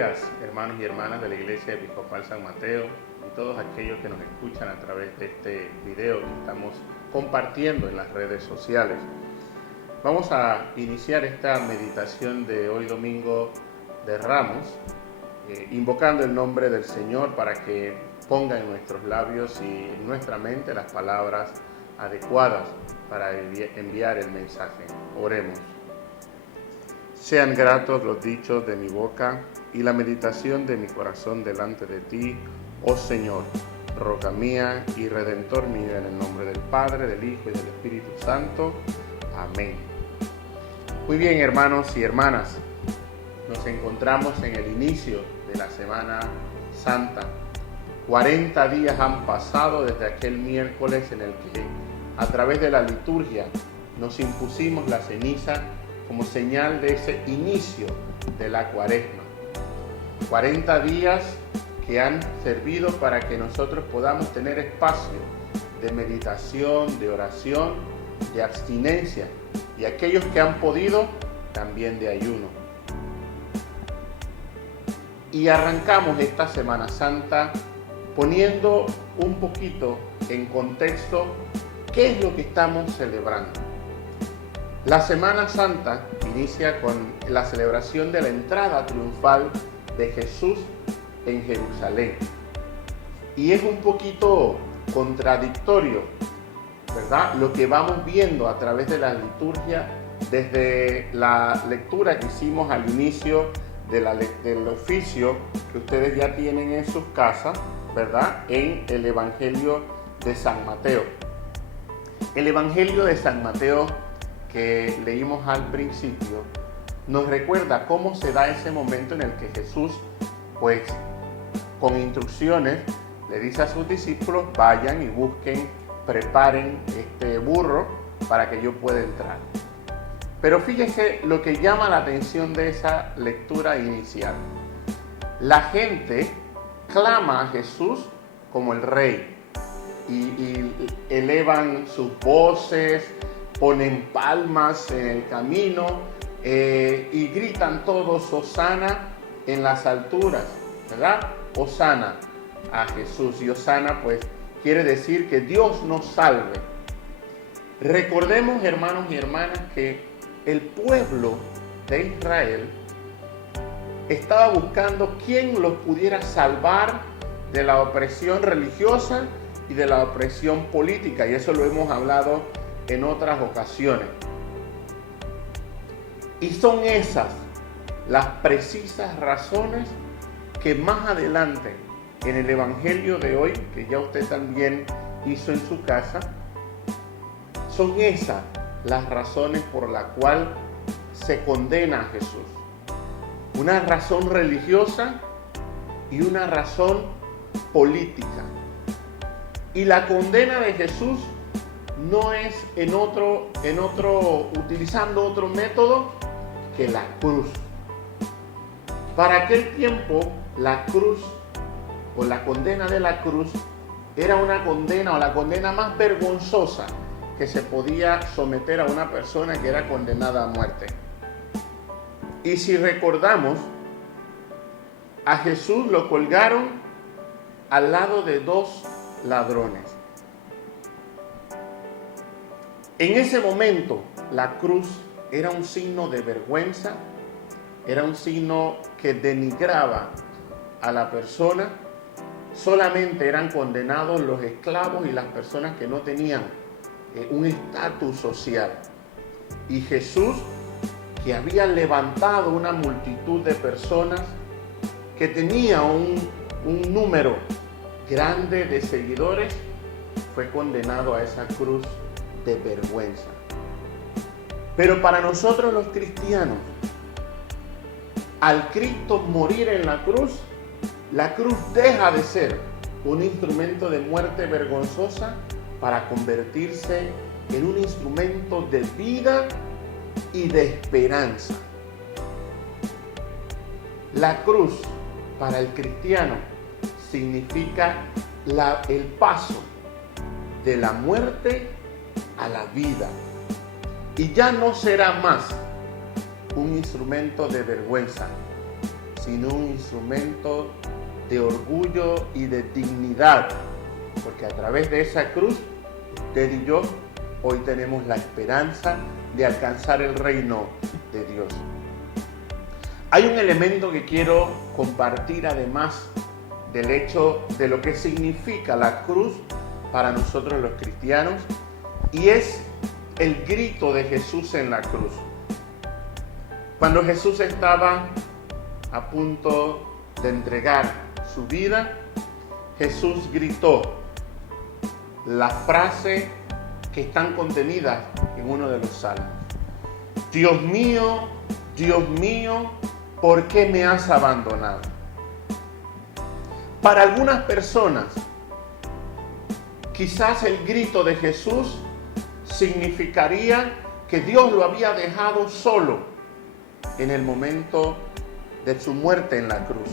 días, hermanos y hermanas de la Iglesia Episcopal San Mateo y todos aquellos que nos escuchan a través de este video que estamos compartiendo en las redes sociales. Vamos a iniciar esta meditación de hoy domingo de Ramos, invocando el nombre del Señor para que ponga en nuestros labios y en nuestra mente las palabras adecuadas para enviar el mensaje. Oremos. Sean gratos los dichos de mi boca y la meditación de mi corazón delante de ti, oh Señor, roca mía y redentor mío, en el nombre del Padre, del Hijo y del Espíritu Santo. Amén. Muy bien, hermanos y hermanas, nos encontramos en el inicio de la Semana Santa. 40 días han pasado desde aquel miércoles en el que, a través de la liturgia, nos impusimos la ceniza como señal de ese inicio de la Cuaresma. 40 días que han servido para que nosotros podamos tener espacio de meditación, de oración, de abstinencia, y aquellos que han podido, también de ayuno. Y arrancamos esta Semana Santa poniendo un poquito en contexto qué es lo que estamos celebrando. La Semana Santa inicia con la celebración de la entrada triunfal de Jesús en Jerusalén. Y es un poquito contradictorio, ¿verdad?, lo que vamos viendo a través de la liturgia desde la lectura que hicimos al inicio del oficio que ustedes ya tienen en sus casas, ¿verdad?, en el Evangelio de San Mateo. El Evangelio de San Mateo que leímos al principio nos recuerda cómo se da ese momento en el que Jesús, pues, con instrucciones, le dice a sus discípulos: vayan y busquen, preparen este burro para que yo pueda entrar. Pero fíjese lo que llama la atención de esa lectura inicial. La gente clama a Jesús como el rey y elevan sus voces, ponen palmas en el camino y gritan todos Hosana en las alturas, ¿verdad? Hosana a Jesús. Y Hosana, pues, quiere decir que Dios nos salve. Recordemos, hermanos y hermanas, que el pueblo de Israel estaba buscando quién los pudiera salvar de la opresión religiosa y de la opresión política, y eso lo hemos hablado en otras ocasiones. Y son esas las precisas razones que más adelante en el Evangelio de hoy, que ya usted también hizo en su casa, son esas las razones por las cuales se condena a Jesús. Una razón religiosa y una razón política. Y la condena de Jesús no es utilizando otro método que la cruz. Para aquel tiempo, la cruz o la condena de la cruz era una condena, o la condena más vergonzosa que se podía someter a una persona que era condenada a muerte. Y si recordamos, a Jesús lo colgaron al lado de dos ladrones. En ese momento, la cruz era un signo de vergüenza, era un signo que denigraba a la persona. Solamente eran condenados los esclavos y las personas que no tenían un estatus social. Y Jesús, que había levantado una multitud de personas, que tenía un número grande de seguidores, fue condenado a esa cruz de vergüenza. Pero para nosotros los cristianos, al Cristo morir en la cruz deja de ser un instrumento de muerte vergonzosa para convertirse en un instrumento de vida y de esperanza. La cruz para el cristiano significa el paso de la muerte a la vida, y ya no será más un instrumento de vergüenza, sino un instrumento de orgullo y de dignidad, porque a través de esa cruz, usted y yo hoy tenemos la esperanza de alcanzar el reino de Dios. Hay un elemento que quiero compartir además del hecho de lo que significa la cruz para nosotros los cristianos, y es el grito de Jesús en la cruz. Cuando Jesús estaba a punto de entregar su vida, Jesús gritó la frase que están contenidas en uno de los salmos: Dios mío, ¿por qué me has abandonado? Para algunas personas, quizás el grito de Jesús significaría que Dios lo había dejado solo en el momento de su muerte en la cruz.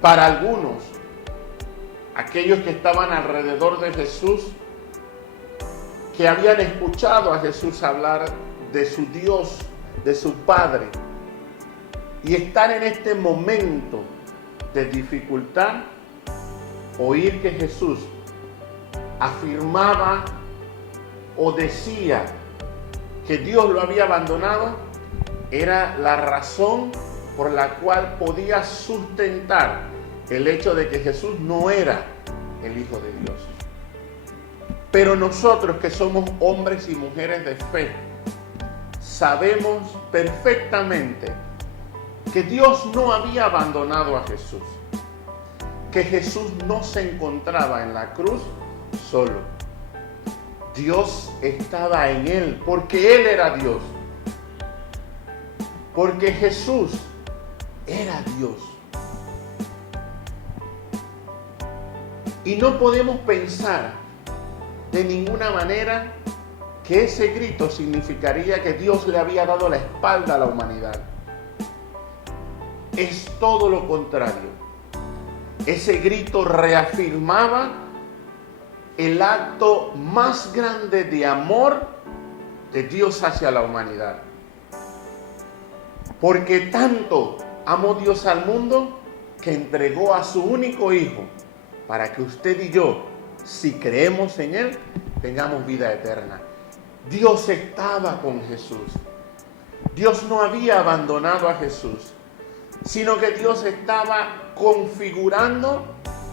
Para algunos, aquellos que estaban alrededor de Jesús, que habían escuchado a Jesús hablar de su Dios, de su Padre, y están en este momento de dificultad, oír que Jesús afirmaba o decía que Dios lo había abandonado, era la razón por la cual podía sustentar el hecho de que Jesús no era el Hijo de Dios. Pero nosotros, que somos hombres y mujeres de fe, sabemos perfectamente que Dios no había abandonado a Jesús, que Jesús no se encontraba en la cruz solo. Dios estaba en él, porque él era Dios, porque Jesús era Dios. Y no podemos pensar de ninguna manera que ese grito significaría que Dios le había dado la espalda a la humanidad. Es todo lo contrario. Ese grito reafirmaba el acto más grande de amor de Dios hacia la humanidad. Porque tanto amó Dios al mundo que entregó a su único Hijo para que usted y yo, si creemos en Él, tengamos vida eterna. Dios estaba con Jesús. Dios no había abandonado a Jesús, sino que Dios estaba configurando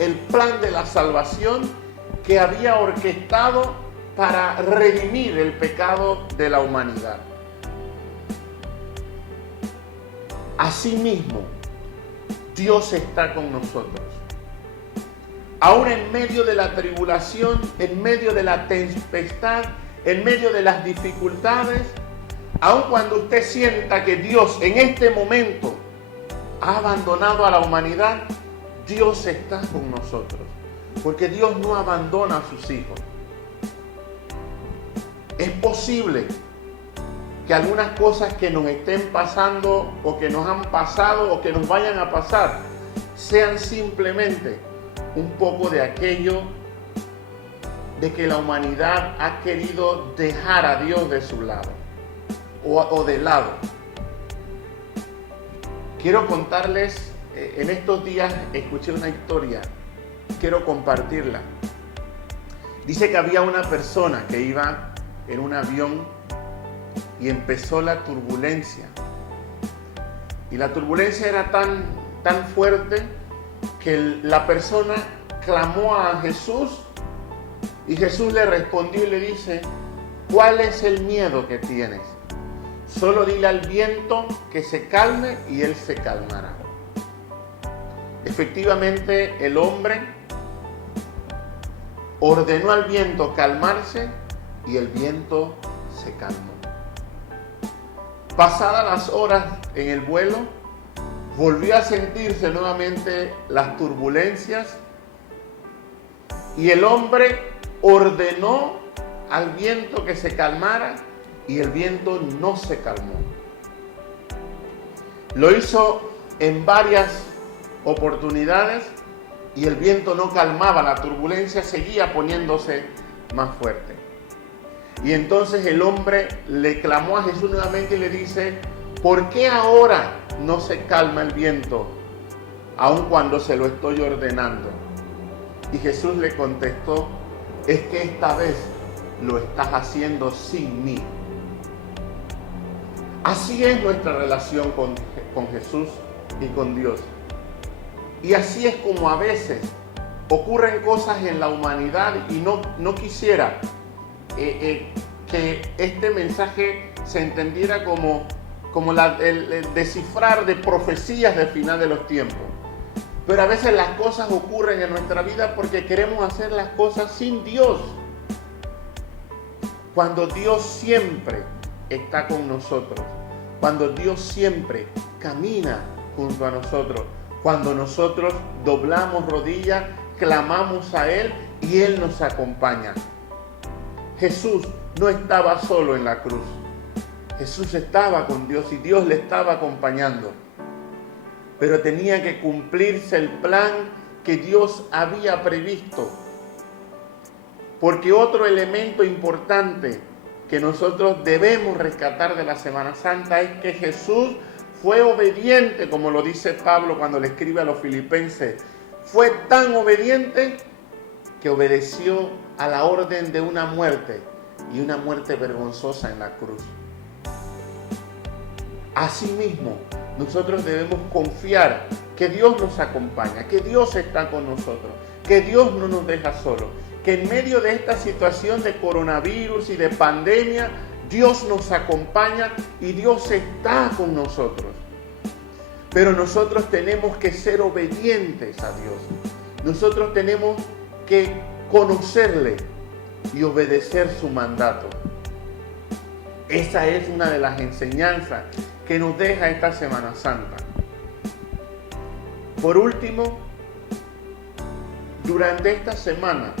el plan de la salvación que había orquestado para redimir el pecado de la humanidad. Asimismo, Dios está con nosotros. Aún en medio de la tribulación, en medio de la tempestad, en medio de las dificultades, aun cuando usted sienta que Dios en este momento ha abandonado a la humanidad, Dios está con nosotros, porque Dios no abandona a sus hijos. Es posible que algunas cosas que nos estén pasando o que nos han pasado o que nos vayan a pasar sean simplemente un poco de aquello de que la humanidad ha querido dejar a Dios de su lado o de lado. Quiero contarles, en estos días escuché una historia, quiero compartirla. Dice que había una persona que iba en un avión y empezó la turbulencia. Y la turbulencia era tan fuerte que la persona clamó a Jesús y Jesús le respondió y le dice: ¿cuál es el miedo que tienes? Solo dile al viento que se calme y él se calmará. Efectivamente, el hombre ordenó al viento calmarse y el viento se calmó. Pasadas las horas en el vuelo, volvió a sentirse nuevamente las turbulencias y el hombre ordenó al viento que se calmara y el viento no se calmó. Lo hizo en varias oportunidades y el viento no calmaba, la turbulencia seguía poniéndose más fuerte. Y entonces el hombre le clamó a Jesús nuevamente y le dice: ¿por qué ahora no se calma el viento, aun cuando se lo estoy ordenando? Y Jesús le contestó, es que esta vez lo estás haciendo sin mí. Así es nuestra relación con Jesús y con Dios. Y así es como a veces ocurren cosas en la humanidad y no quisiera que este mensaje se entendiera como el descifrar de profecías del final de los tiempos. Pero a veces las cosas ocurren en nuestra vida porque queremos hacer las cosas sin Dios. Cuando Dios siempre está con nosotros, cuando Dios siempre camina junto a nosotros, cuando nosotros doblamos rodillas, clamamos a Él y Él nos acompaña. Jesús no estaba solo en la cruz. Jesús estaba con Dios y Dios le estaba acompañando. Pero tenía que cumplirse el plan que Dios había previsto. Porque otro elemento importante que nosotros debemos rescatar de la Semana Santa es que Jesús fue obediente, como lo dice Pablo cuando le escribe a los filipenses. Fue tan obediente que obedeció a la orden de una muerte, y una muerte vergonzosa en la cruz. Asimismo, nosotros debemos confiar que Dios nos acompaña, que Dios está con nosotros, que Dios no nos deja solos, que en medio de esta situación de coronavirus y de pandemia, Dios nos acompaña y Dios está con nosotros. Pero nosotros tenemos que ser obedientes a Dios. Nosotros tenemos que conocerle y obedecer su mandato. Esa es una de las enseñanzas que nos deja esta Semana Santa. Por último, durante esta semana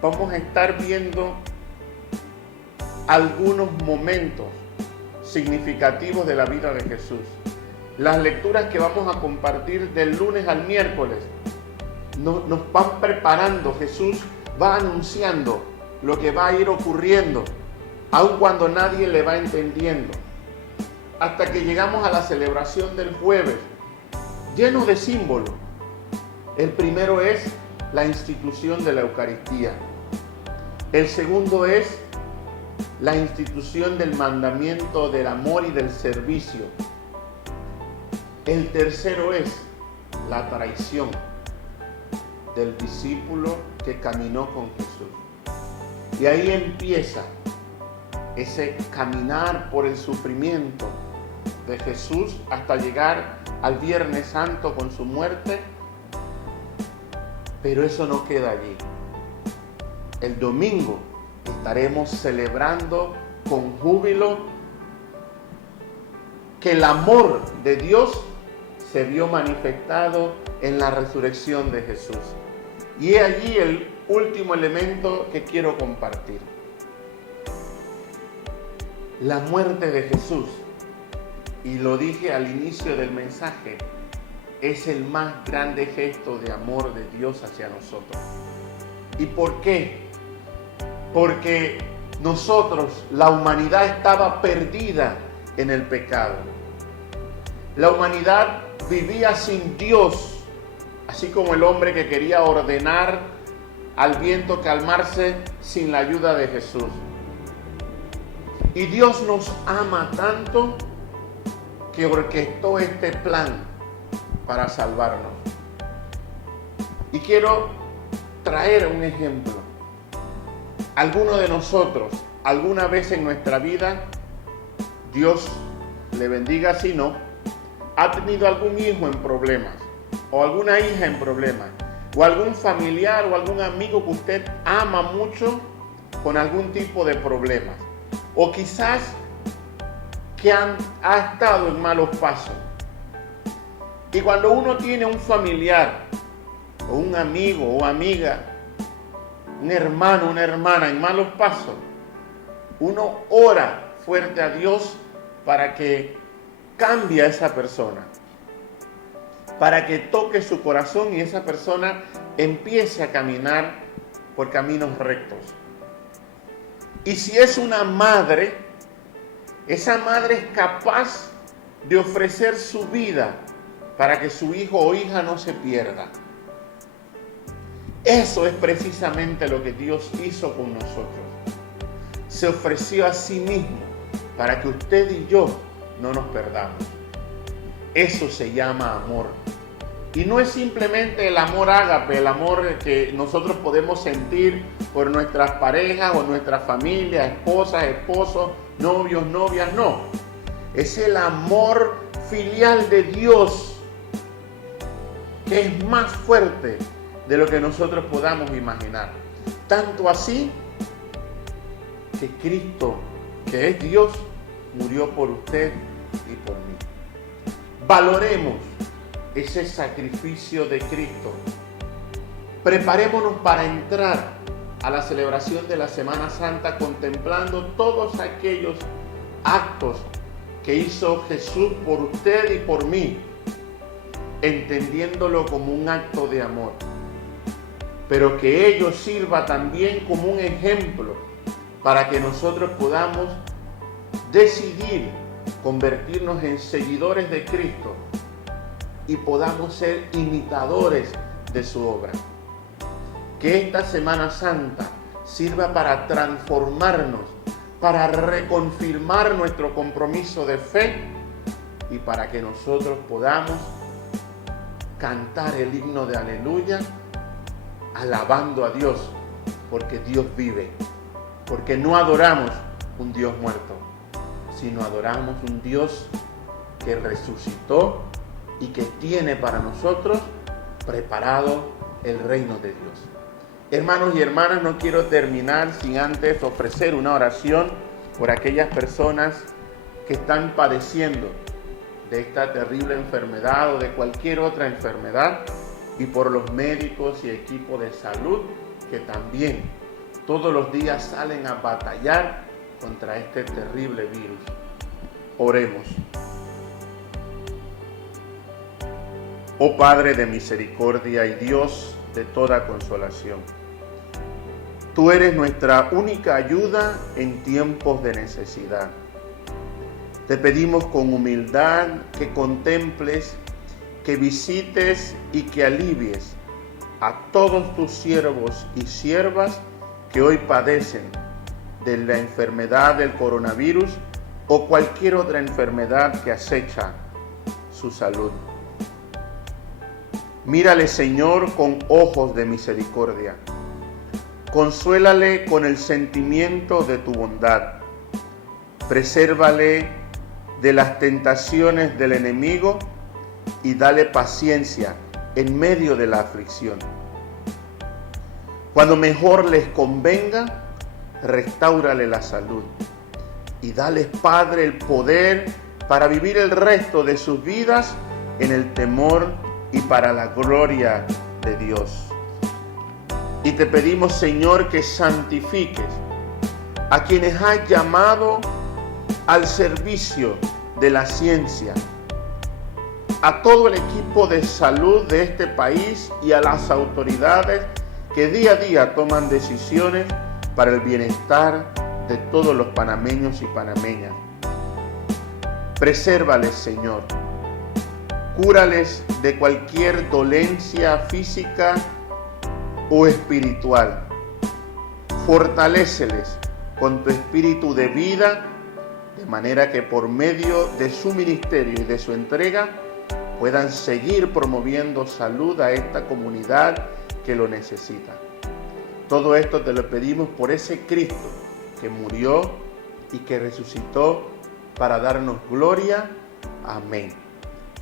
vamos a estar viendo algunos momentos significativos de la vida de Jesús. Las lecturas que vamos a compartir del lunes al miércoles nos van preparando. Jesús va anunciando lo que va a ir ocurriendo, aun cuando nadie le va entendiendo, hasta que llegamos a la celebración del jueves, lleno de símbolos. El primero es la institución de la Eucaristía. El segundo es la institución del mandamiento del amor y del servicio. El tercero es la traición del discípulo que caminó con Jesús. Y ahí empieza ese caminar por el sufrimiento de Jesús hasta llegar al Viernes Santo con su muerte. Pero eso no queda allí. El domingo estaremos celebrando con júbilo que el amor de Dios se vio manifestado en la resurrección de Jesús. Y he allí el último elemento que quiero compartir. La muerte de Jesús, y lo dije al inicio del mensaje, es el más grande gesto de amor de Dios hacia nosotros. ¿Y por qué? Porque nosotros, la humanidad, estaba perdida en el pecado. La humanidad vivía sin Dios, así como el hombre que quería ordenar al viento calmarse sin la ayuda de Jesús. Y Dios nos ama tanto que orquestó este plan para salvarnos. Y quiero traer un ejemplo. Alguno de nosotros, alguna vez en nuestra vida, Dios le bendiga si no, ha tenido algún hijo en problemas, o alguna hija en problemas, o algún familiar o algún amigo que usted ama mucho con algún tipo de problemas, o quizás que ha estado en malos pasos. Y cuando uno tiene un familiar, o un amigo o amiga, un hermano, una hermana en malos pasos, uno ora fuerte a Dios para que cambie a esa persona, para que toque su corazón y esa persona empiece a caminar por caminos rectos. Y si es una madre, esa madre es capaz de ofrecer su vida para que su hijo o hija no se pierda. Eso es precisamente lo que Dios hizo con nosotros. Se ofreció a sí mismo para que usted y yo no nos perdamos. Eso se llama amor. Y no es simplemente el amor ágape, el amor que nosotros podemos sentir por nuestras parejas o nuestra familia, esposas, esposos, novios, novias, no. Es el amor filial de Dios, que es más fuerte de lo que nosotros podamos imaginar. Tanto así que Cristo, que es Dios, murió por usted y por mí. Valoremos ese sacrificio de Cristo. Preparémonos para entrar a la celebración de la Semana Santa contemplando todos aquellos actos que hizo Jesús por usted y por mí, entendiéndolo como un acto de amor, pero que ello sirva también como un ejemplo para que nosotros podamos decidir convertirnos en seguidores de Cristo y podamos ser imitadores de su obra. Que esta Semana Santa sirva para transformarnos, para reconfirmar nuestro compromiso de fe y para que nosotros podamos cantar el himno de aleluya, alabando a Dios, porque Dios vive, porque no adoramos un Dios muerto, sino adoramos un Dios que resucitó y que tiene para nosotros preparado el reino de Dios. Hermanos y hermanas, no quiero terminar sin antes ofrecer una oración por aquellas personas que están padeciendo de esta terrible enfermedad o de cualquier otra enfermedad, y por los médicos y equipos de salud que también todos los días salen a batallar contra este terrible virus. Oremos. Oh Padre de misericordia y Dios de toda consolación, tú eres nuestra única ayuda en tiempos de necesidad. Te pedimos con humildad que contemples, que visites y que alivies a todos tus siervos y siervas que hoy padecen de la enfermedad del coronavirus o cualquier otra enfermedad que acecha su salud. Mírale, Señor, con ojos de misericordia. Consuélale con el sentimiento de tu bondad. Presérvale de las tentaciones del enemigo y dale paciencia en medio de la aflicción. Cuando mejor les convenga, restáurale la salud y dales, Padre, el poder para vivir el resto de sus vidas en el temor y para la gloria de Dios. Y te pedimos, Señor, que santifiques a quienes has llamado al servicio de la ciencia, a todo el equipo de salud de este país y a las autoridades que día a día toman decisiones para el bienestar de todos los panameños y panameñas. Presérvales, Señor. Cúrales de cualquier dolencia física o espiritual. Fortaléceles con tu espíritu de vida, de manera que por medio de su ministerio y de su entrega puedan seguir promoviendo salud a esta comunidad que lo necesita. Todo esto te lo pedimos por ese Cristo que murió y que resucitó para darnos gloria. Amén.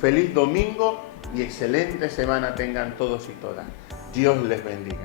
Feliz domingo y excelente semana tengan todos y todas. Dios les bendiga.